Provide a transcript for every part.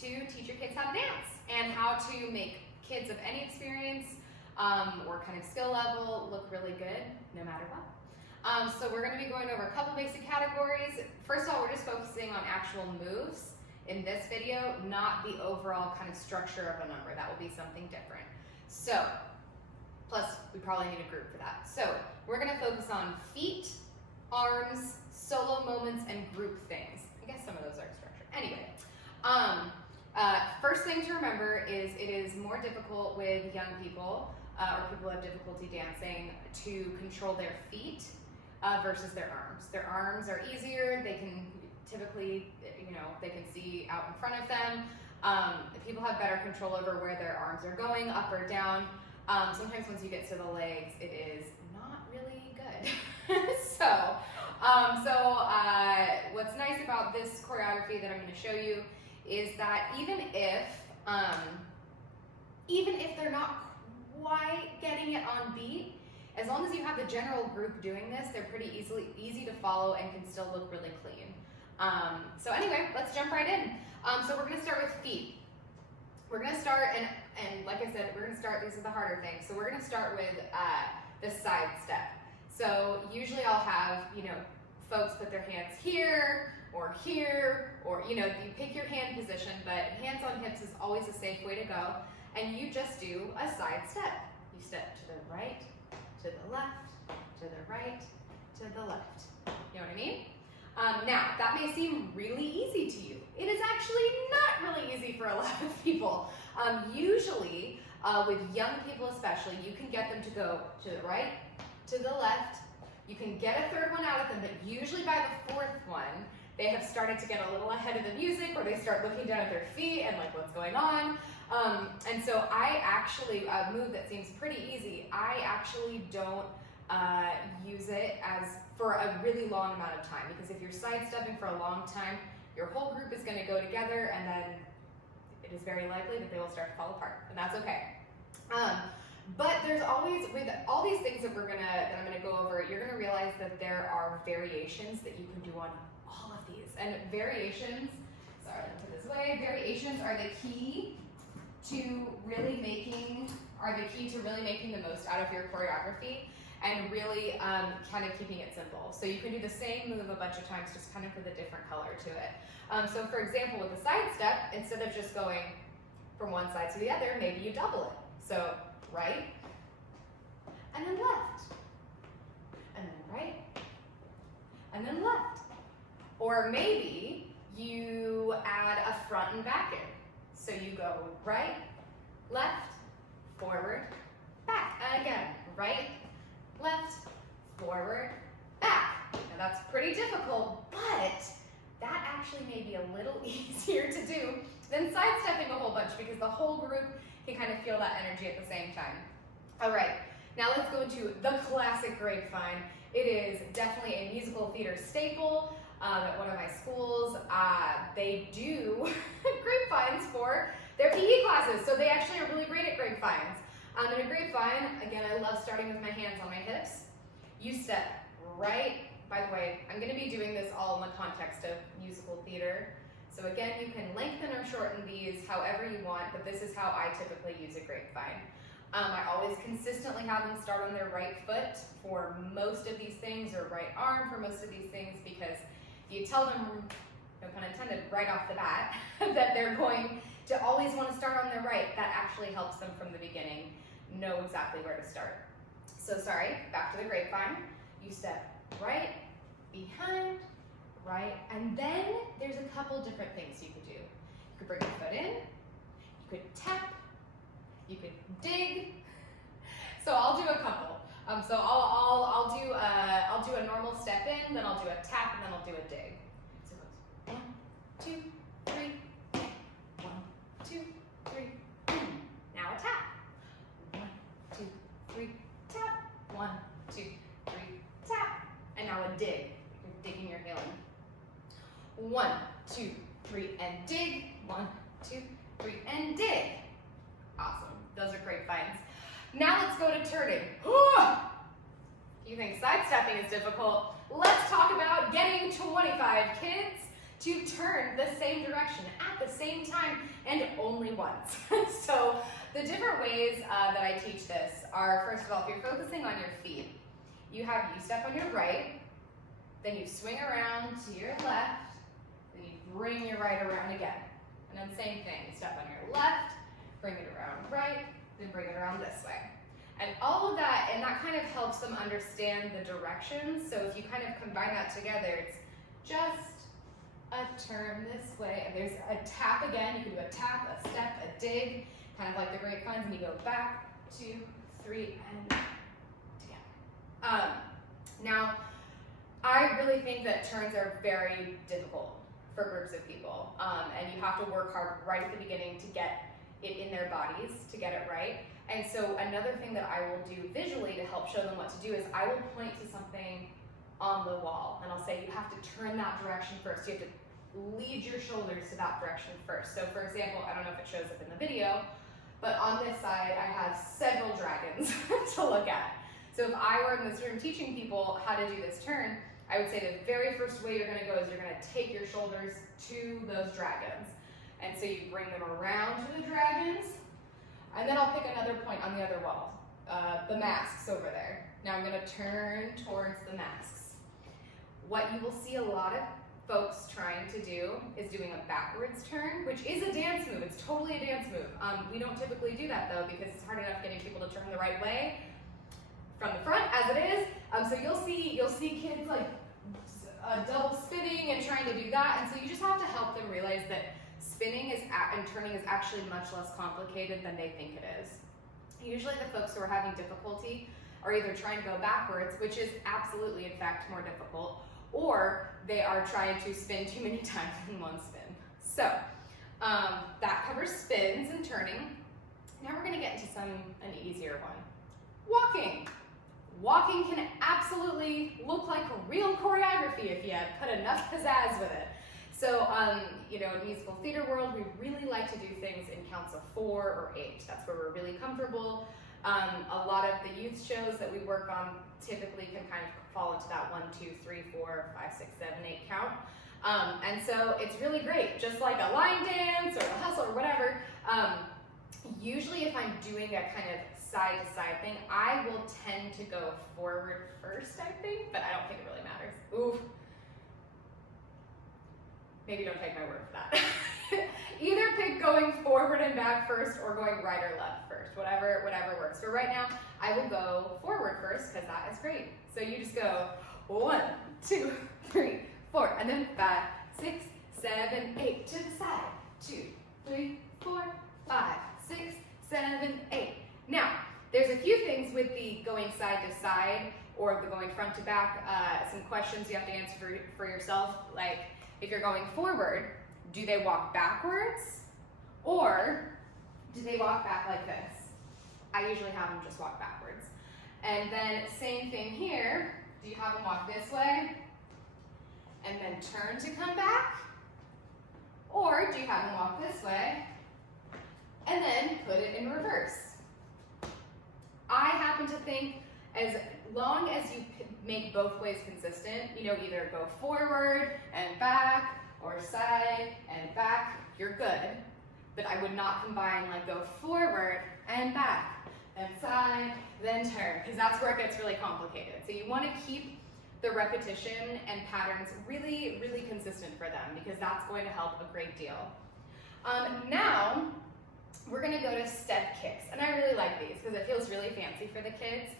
to teach your kids how to dance and how to make kids of any experience or kind of skill level look really good no matter what. So we're going to be going over a couple basic categories. First of all, we're just focusing on actual moves in this video, not the overall kind of structure of a number. That will be something different. So, plus we probably need a group for that. So we're going to focus on feet, arms, solo moments, and group things. I guess some of those are structured. Anyway, first thing to remember is it is more difficult with young people or people who have difficulty dancing to control their feet versus their arms. Their arms are easier. They can typically, they can see out in front of them. People have better control over where their arms are going, up or down. Sometimes once you get to the legs, it is not really good. So what's nice about this choreography that I'm going to show you is that even if they're not quite getting it on beat, as long as you have the general group doing this, they're pretty easy to follow and can still look really clean. So anyway, let's jump right in. So we're going to start with feet. We're going to start, and like I said, we're going to start, these are the harder things. So we're going to start with the side step. So usually I'll have, folks put their hands here, or you pick your hand position, but hands on hips is always a safe way to go. And you just do a side step. You step to the right, to the left, to the right, to the left. You know what I mean? Now, that may seem really easy to you. It is actually not really easy for a lot of people. Usually, with young people especially, you can get them to go to the right, to the left. You can get a third one out of them, but usually by the fourth one, they have started to get a little ahead of the music, where they start looking down at their feet and like, what's going on? And so I actually, a move that seems pretty easy, I actually don't use it as for a really long amount of time, because if you're sidestepping for a long time, your whole group is going to go together, and then it is very likely that they will start to fall apart, and that's okay. But there's always, with all these things that I'm gonna go over, you're gonna realize that there are variations that you can do on all of these, and variations. Sorry, let me put this away. Variations are the key to really making the most out of your choreography, and really kind of keeping it simple. So you can do the same move a bunch of times, just kind of with a different color to it. So for example, with the side step, instead of just going from one side to the other, maybe you double it. So right, and then left, and then right, and then left. Or maybe you add a front and back in. So you go right, left, forward, back. And again, right, left, forward, back. Now that's pretty difficult, but that actually may be a little easier to do than sidestepping a whole bunch, because the whole group can kind of feel that energy at the same time. All right, now let's go into the classic grapevine. It is definitely a musical theater staple. At one of my schools, they do grapevines for their PE classes, so they actually are really great at grapevines. In a grapevine, again, I love starting with my hands on my hips. You step right, by the way, I'm going to be doing this all in the context of musical theater. So again, you can lengthen or shorten these however you want, but this is how I typically use a grapevine. I always consistently have them start on their right foot for most of these things, or right arm for most of these things, because if you tell them, no pun intended, right off the bat, that they're going to always want to start on their right, that actually helps them from the beginning know exactly where to start. So sorry, back to the grapevine. You step right, behind, right, and then there's a couple different things you could do. You could bring your foot in, you could tap, you could dig. So I'll do a couple. So I'll do a normal step in, then I'll do a tap, and then I'll do a dig. So it goes 1, 2, 3, 1, 2, 3. Now a tap. 1, 2, 3, tap. 1, 2, 3, tap. And now a dig. You're digging your heel in. 1, 2, 3, and dig. 1, 2, 3, and dig. Awesome. Those are grapevines. Now let's go to turning. You think sidestepping is difficult? Let's talk about getting 25 kids to turn the same direction at the same time and only once. So the different ways that I teach this are, first of all, if you're focusing on your feet, you step on your right, then you swing around to your left, then you bring your right around again. And then same thing, you step on your left, bring it around right, then bring it around this way. And all of that, and that kind of helps them understand the directions. So if you kind of combine that together, it's just a turn this way, and there's a tap again. You can do a tap, a step, a dig, kind of like the grapevines, and you go back, 2, 3, and together. Now, I really think that turns are very difficult for groups of people, and you have to work hard right at the beginning to get it in their bodies, to get it right. And so another thing that I will do visually to help show them what to do is I will point to something on the wall, and I'll say you have to turn that direction first. You have to lead your shoulders to that direction first. So for example, I don't know if it shows up in the video, but on this side I have several dragons to look at. So if I were in this room teaching people how to do this turn, I would say the very first way you're going to go is you're going to take your shoulders to those dragons. And so you bring them around to the dragons, and then I'll pick another point on the other wall, the masks over there. Now I'm going to turn towards the masks. What you will see a lot of folks trying to do is doing a backwards turn, which is a dance move. It's totally a dance move. We don't typically do that though, because it's hard enough getting people to turn the right way from the front as it is. So you'll see kids like double spinning and trying to do that, and so you just have to help them realize that spinning and turning is actually much less complicated than they think it is. Usually the folks who are having difficulty are either trying to go backwards, which is absolutely in fact more difficult, or they are trying to spin too many times in one spin. So that covers spins and turning. Now we're going to get into an easier one. Walking. Walking can absolutely look like real choreography if you put enough pizzazz with it. So, in musical theater world, we really like to do things in counts of 4 or 8. That's where we're really comfortable. A lot of the youth shows that we work on typically can kind of fall into that 1, 2, 3, 4, 5, 6, 7, 8 count. And so it's really great, just like a line dance or a hustle or whatever. Usually if I'm doing a kind of side-to-side thing, I will tend to go forward first, I think, but I don't think it really matters. Ooh. Maybe don't take my word for that. Either pick going forward and back first or going right or left first, whatever works. For right now, I will go forward first because that is great. So you just go 1, 2, 3, 4, and then 5, 6, 7, 8 to the side. 2, 3, 4, 5, 6, 7, 8. Now, there's a few things with the going side to side or the going front to back, some questions you have to answer for yourself, like if you're going forward, do they walk backwards or do they walk back like this? I usually have them just walk backwards. And then same thing here, do you have them walk this way and then turn to come back? Or do you have them walk this way and then put it in reverse? I happen to think as long as you make both ways consistent, either go forward and back or side and back, you're good. But I would not combine like go forward and back and side, then turn, because that's where it gets really complicated. So you want to keep the repetition and patterns really, really consistent for them, because that's going to help a great deal. Now, we're going to go to step kicks, and I really like these because it feels really fancy for the kids.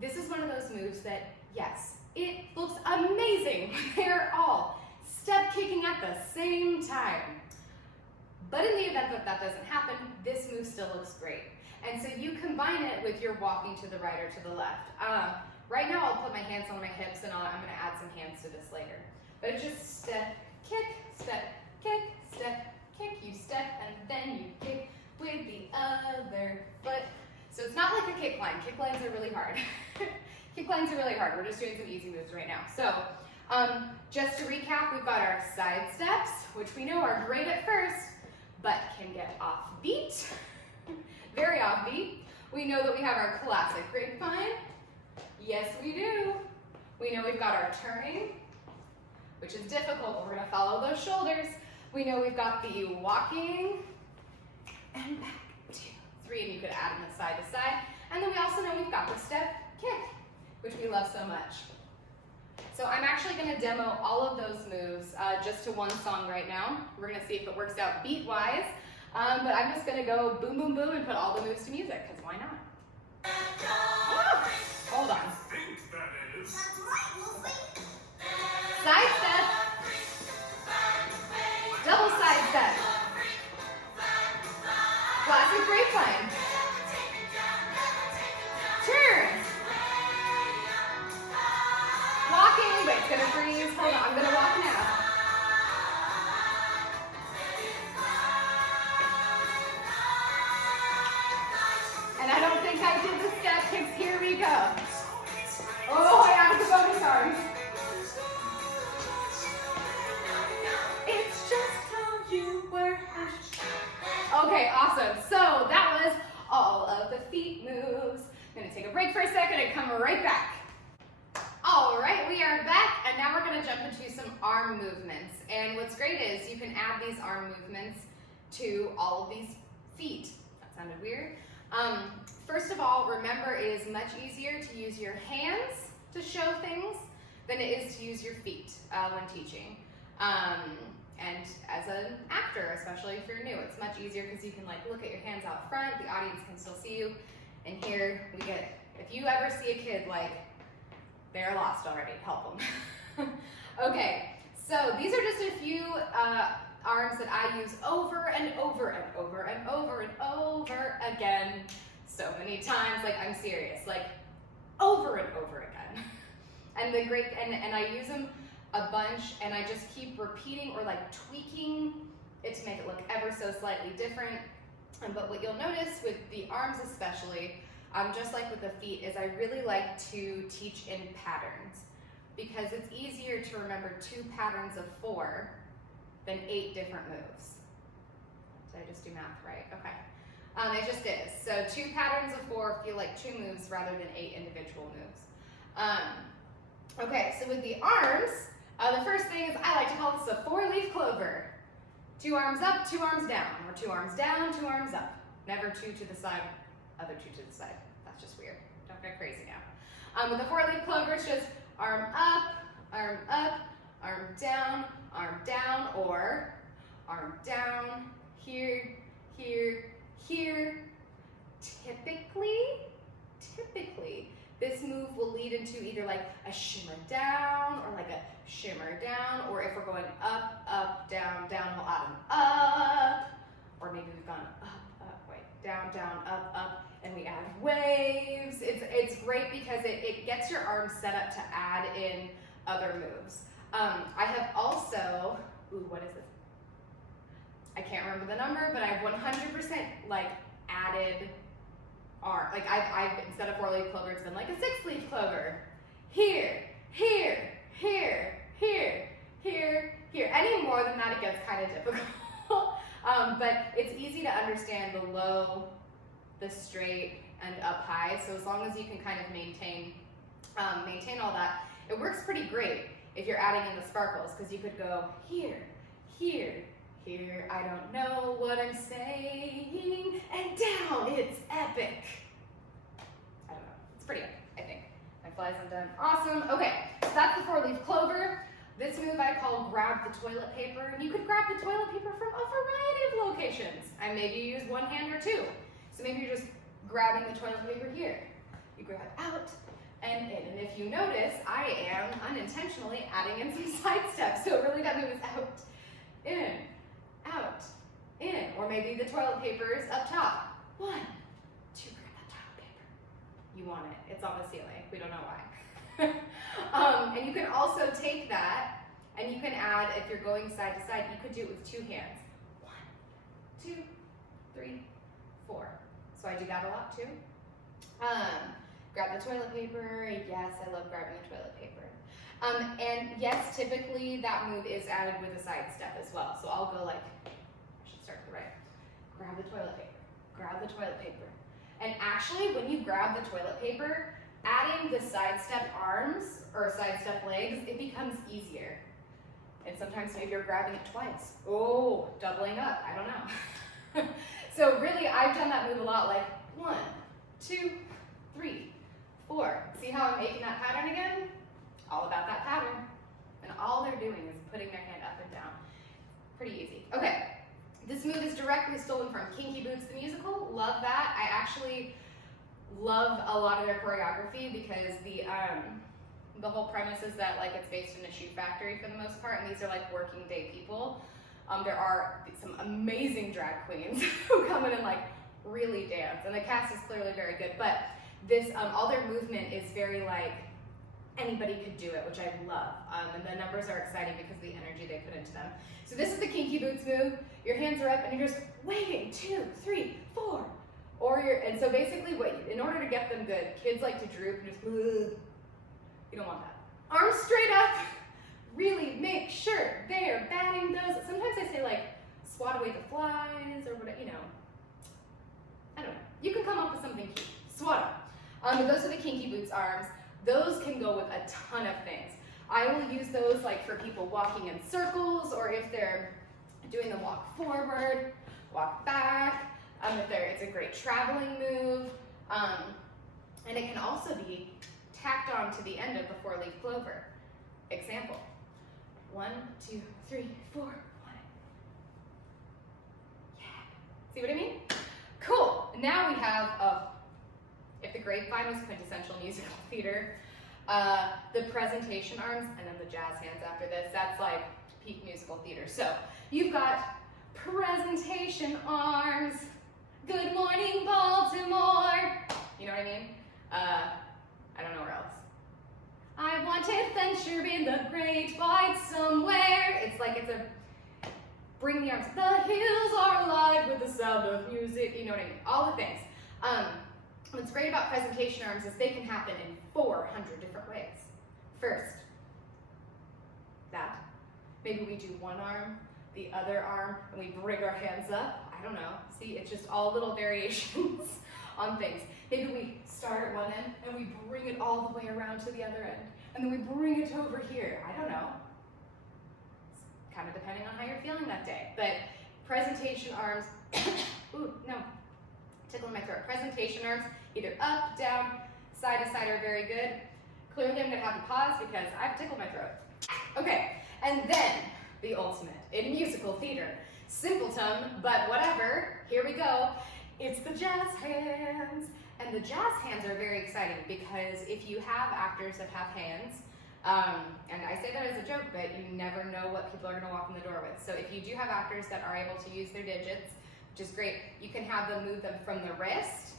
This is one of those moves that, yes, it looks amazing. They're all step kicking at the same time. But in the event that that doesn't happen, this move still looks great. And so you combine it with your walking to the right or to the left. Right now I'll put my hands on my hips, and I'm going to add some hands to this later. But it's just step, kick, step, kick, step, kick. You step and then you kick with the other foot. So it's not like a kick line. Kick lines are really hard. Kick lines are really hard. We're just doing some easy moves right now. So just to recap, we've got our side steps, which we know are great at first, but can get off beat, very off beat. We know that we have our classic grapevine. Yes, we do. We know we've got our turning, which is difficult, but we're gonna follow those shoulders. We know we've got the walking and back, 2, 3, and you could add in the side to side. And then we also know we've got the step kick, which we love so much. So I'm actually gonna demo all of those moves just to one song right now. We're gonna see if it works out beat-wise, but I'm just gonna go boom, boom, boom and put all the moves to music, because why not? Oh, hold on. Side step, double side step, classic grapevine, turn, walking, wait, it's gonna freeze, hold on, I'm gonna walk now. And I don't think I did the step kicks, here we go. Oh, I added the bonus arms. It's just how you were. Okay, awesome. So that was all of the feet moves. I'm gonna take a break for a second and come right back. All right, we are back, and now we're gonna jump into some arm movements. And what's great is you can add these arm movements to all of these feet. That sounded weird. First of all, remember it is much easier to use your hands to show things than it is to use your feet when teaching. And as an actor, especially if you're new, it's much easier because you can like look at your hands out front, the audience can still see you, and here we get, if you ever see a kid like they're lost already, help them. Okay, so these are just a few arms that I use over and over and over and over and over again, so many times, like I'm serious, like over and over again. And the great, and I use them a bunch, and I just keep repeating or like tweaking it to make it look ever so slightly different. But what you'll notice with the arms especially, just like with the feet, is I really like to teach in patterns because it's easier to remember 2 patterns of 4 than 8 different moves. Did I just do math right? Okay. It just is. So 2 patterns of 4 feel like 2 moves rather than 8 individual moves. Okay, so with the arms, the first thing is I like to call this a 4-leaf clover. 2 arms up, 2 arms down, or 2 arms down, 2 arms up. Never 2 to the side, other 2 to the side. That's just weird. Don't get crazy now. With the 4-leaf clover, it's just arm up, arm down, or arm down, here, here, here. Typically, this move will lead into either like a shimmer down or like a shimmer down, or if we're going up, down, we'll add an up, or maybe we've gone up, wait, down, up, and we add waves. It's great because it gets your arms set up to add in other moves. I have also, what is this? I can't remember the number, but I've 100% like added arm. Like I've instead of 4-leaf clover, it's been like a 6-leaf clover. Here. Any more than that, it gets kind of difficult. But it's easy to understand the low, the straight, and up high. So as long as you can kind of maintain all that, it works pretty great if you're adding in the sparkles, because you could go here, I don't know what I'm saying, and down, it's epic. I don't know, it's pretty epic, I think. My flies undone, awesome. Okay, so that's the 4-leaf clover. This move I call grab the toilet paper, and you could grab the toilet paper from a variety of locations, and maybe you use one hand or 2. So maybe you're just grabbing the toilet paper here. You grab out and in, and if you notice, I am unintentionally adding in some side steps, so really that move is out, in, or maybe the toilet paper is up top. 1, 2, grab that toilet paper. You want it, it's on the ceiling, we don't know why. And you can also take that, and you can add, if you're going side to side, you could do it with 2 hands. 1, 2, 3, 4. So I do that a lot too. Grab the toilet paper, yes, I love grabbing the toilet paper. And yes, typically that move is added with a side step as well. So I'll go like, I should start to the right. Grab the toilet paper, grab the toilet paper. And actually when you grab the toilet paper, adding the side step arms or side step legs, it becomes easier. And sometimes maybe you're grabbing it twice. Oh, doubling up, I don't know. So really, I've done that move a lot, like 1, 2, 3, 4. See how I'm making that pattern again? All about that pattern. And all they're doing is putting their hand up and down. Pretty easy. Okay, this move is directly stolen from Kinky Boots the Musical. Love that. I actually love a lot of their choreography because the whole premise is that like it's based in a shoe factory for the most part, and these are like working day people. There are some amazing drag queens who come in and like really dance, and the cast is clearly very good, but this, all their movement is very like, anybody could do it, which I love. And the numbers are exciting because of the energy they put into them. So this is the Kinky Boots move. Your hands are up and you're just waiting, 2, 3, 4. And so basically in order to get them good, kids like to droop and just, ugh. You don't want that. Arms straight up. Really make sure they are batting those. Sometimes I say like, swat away the flies or whatever, you know. I don't know. You can come up with something cute. Swat them. Those are the Kinky Boots arms. Those can go with a ton of things. I will use those like for people walking in circles, or if they're doing the walk forward, walk back. It's a great traveling move. And it can also be tacked on to the end of the 4-leaf clover. Example. 1, 2, 3, 4, 1. Yeah. See what I mean? Cool. Now we have, if the grapevine was quintessential musical theater, the presentation arms and then the jazz hands after this, that's like peak musical theater. So you've got presentation arms. Good morning, Baltimore. You know what I mean? I don't know where else. I want to venture in the great wide somewhere. It's like it's a, bring the arms. The hills are alive with the sound of music. You know what I mean? All the things. What's great about presentation arms is they can happen in 400 different ways. First, that. Maybe we do one arm, the other arm, and we bring our hands up. I don't know. See, it's just all little variations on things. Maybe we start at one end and we bring it all the way around to the other end. And then we bring it over here. I don't know. It's kind of depending on how you're feeling that day. But presentation arms, ooh, no, tickling my throat. Presentation arms, either up, down, side to side are very good. Clearly I'm gonna have to pause because I've tickled my throat. Okay, and then the ultimate in musical theater. Simpleton, but whatever, here we go. It's the jazz hands. And the jazz hands are very exciting because if you have actors that have hands, and I say that as a joke, but you never know what people are gonna walk in the door with. So if you do have actors that are able to use their digits, which is great, you can have them move them from the wrist,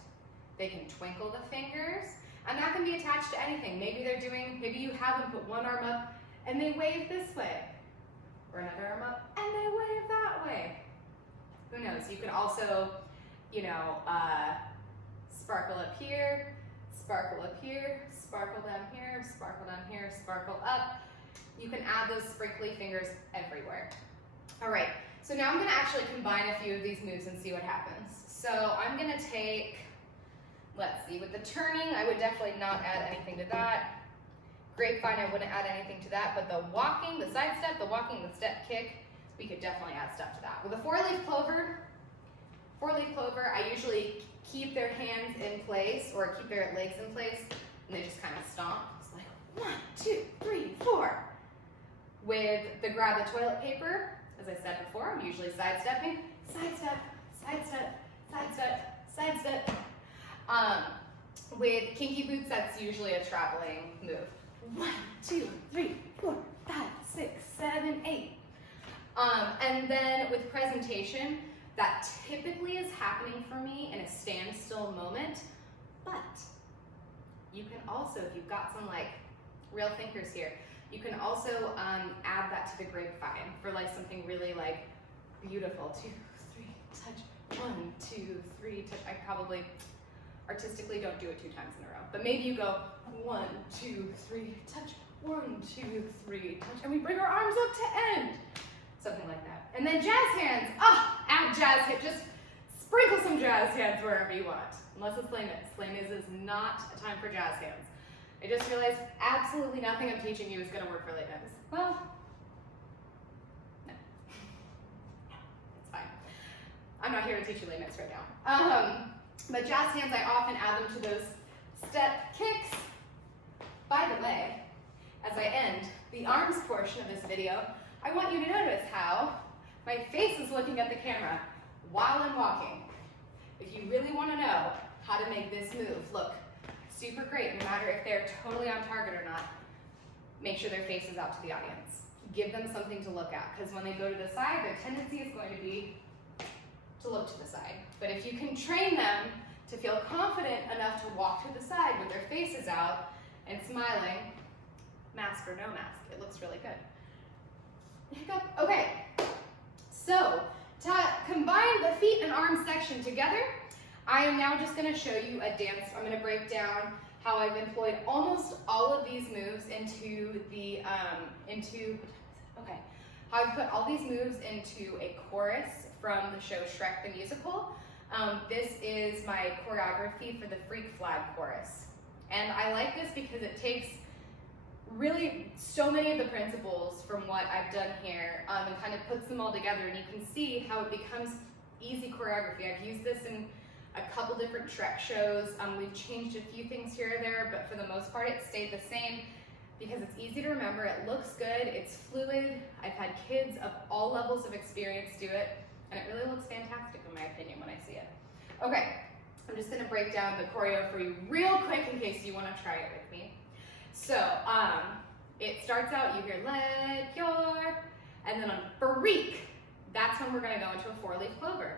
they can twinkle the fingers, and that can be attached to anything. Maybe you have them put one arm up and they wave this way, or another arm up and they wave that way. Who knows? You can also, sparkle up here, sparkle up here, sparkle down here, sparkle down here, sparkle up. You can add those sprinkly fingers everywhere. All right, so now I'm gonna actually combine a few of these moves and see what happens. So I'm gonna take, let's see, with the turning, I would definitely not add anything to that. Grapevine, I wouldn't add anything to that, but the walking, the side step, the walking, the step kick, we could definitely add stuff to that. With a 4-leaf clover, I usually keep their hands in place or keep their legs in place and they just kind of stomp. It's like 1, 2, 3, 4. With the grab the toilet paper, as I said before, I'm usually sidestepping, sidestep, sidestep, sidestep, sidestep. With Kinky Boots, that's usually a traveling move. 1, 2, 3, 4, 5, 6, 7, 8. And then with presentation, that typically is happening for me in a standstill moment, but you can also, if you've got some like real thinkers here, you can also add that to the grapevine for like something really like beautiful. 2, 3, touch, 1, 2, 3, touch. I probably artistically don't do it 2 times in a row, but maybe you go 1, 2, 3, touch, 1, 2, 3, touch, and we bring our arms up to end. Something like that. And then jazz hands. Add jazz hands. Just sprinkle some jazz hands wherever you want. Unless it's Les Mis. Les Mis is not a time for jazz hands. I just realized absolutely nothing I'm teaching you is going to work for Les Mis. Well, I'm not here to teach you lay mix right now. But jazz hands, I often add them to those step kicks. By the way, as I end the arms portion of this video, I want you to notice how my face is looking at the camera while I'm walking. If you really want to know how to make this move look super great, no matter if they're totally on target or not, make sure their face is out to the audience. Give them something to look at, because when they go to the side, their tendency is going to be to look to the side. But if you can train them to feel confident enough to walk to the side with their faces out and smiling, mask or no mask, it looks really good. Hiccup. Okay, so to combine the feet and arms section together, I am now just going to show you a dance. I'm going to break down how I've employed almost all of these moves into the, how I've put all these moves into a chorus from the show Shrek the Musical. This is my choreography for the Freak Flag chorus. And I like this because it takes really so many of the principles from what I've done here and kind of puts them all together, and you can see how it becomes easy choreography. I've used this in a couple different Shrek shows. We've changed a few things here or there, but for the most part it stayed the same because it's easy to remember, it looks good, it's fluid. I've had kids of all levels of experience do it, and it really looks fantastic in my opinion when I see it. Okay, I'm just gonna break down the choreo for you real quick in case you wanna try it with me. So, it starts out, you hear let your, and then on freak, that's when we're gonna go into a 4-leaf clover.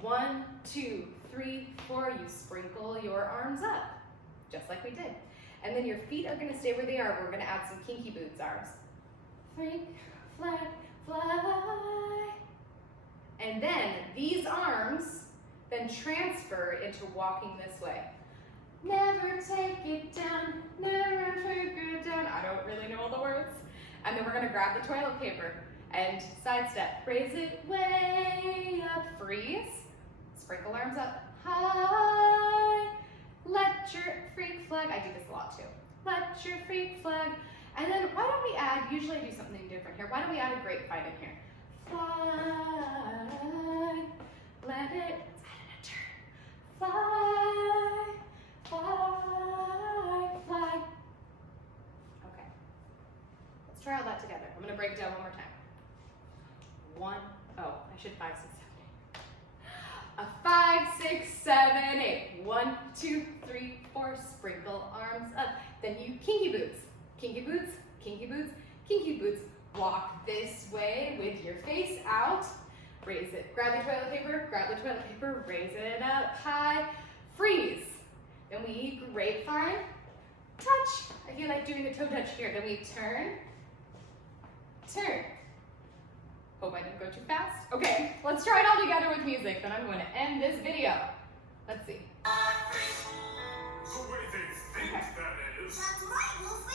1, 2, 3, 4, you sprinkle your arms up, just like we did. And then your feet are gonna stay where they are. We're gonna add some kinky boots arms. Freak, flag, fly. And then these arms then transfer into walking this way. Never take it down, never take it down. I don't really know all the words. And then we're gonna grab the toilet paper and side step. Raise it way up, freeze. Sprinkle arms up, high. Let your freak flag, I do this a lot too. Let your freak flag. And then why don't we add, usually I do something different here. Why don't we add a grapevine in here? Fly, let it, let's add a turn. Fly, fly, fly. Okay, let's try all that together. I'm gonna break it down one more time. 1, oh, I should 5, 6, 7, 8. A 5, 6, 7, 8. 1, 2, 3, 4. Sprinkle arms up. Then you kinky boots. Kinky boots, kinky boots, kinky boots. Walk this way with your face out. Raise it. Grab the toilet paper, raise it up high. Freeze. Then we grapevine. Touch. I feel like doing a toe touch here. Then we turn. Turn. Hope I didn't go too fast. Okay, let's try it all together with music, then I'm going to end this video. Let's see. The way they think, that is. That's right, Wolfie.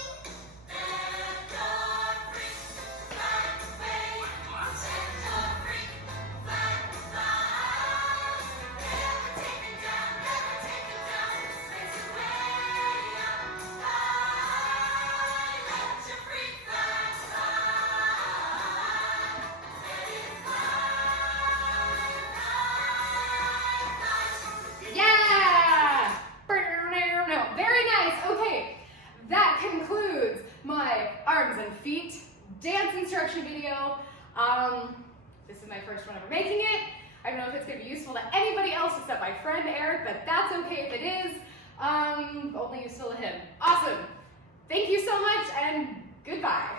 Feet dance instruction video. This is my first one ever making it. I don't know if it's going to be useful to anybody else except my friend Eric, but that's okay if it is. Only useful to him. Awesome. Thank you so much and goodbye.